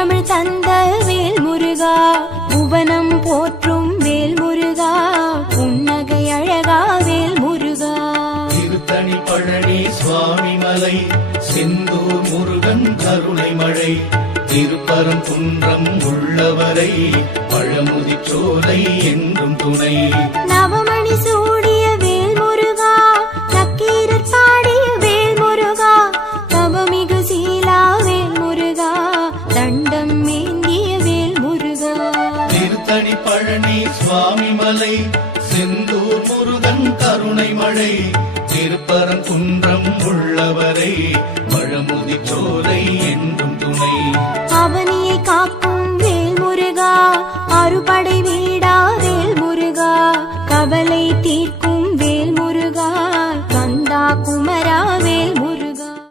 செந்தமிழ் தந்த வேல் முருகா, புவனம் போற்றும் வேல் முருகா, புன்னகை அழகா வேல் முருகா. திருத்தணி பழனி சுவாமி மலை, செந்தூர் முருகன் கருணை மழை, திருப்பரங்குன்றம் உள்ளவரை பழமுதிர்ச்சோலை என்றும் துணை. நவமணி சூடிய வேல் முருகா, நக்கீரர் பாடிய வேல் முருகா, தவமிகு சீலா வேல் முருகா, தண்டம் ஏந்திய வேல் முருகா. திருத்தணி பழனி சுவாமி மலை, செந்தூர் முருகன் கருணை மழை, திருப்பரங்குன்றம் உள்ளவரை பழமுதிர்ச்சோலை என்றும் துணை.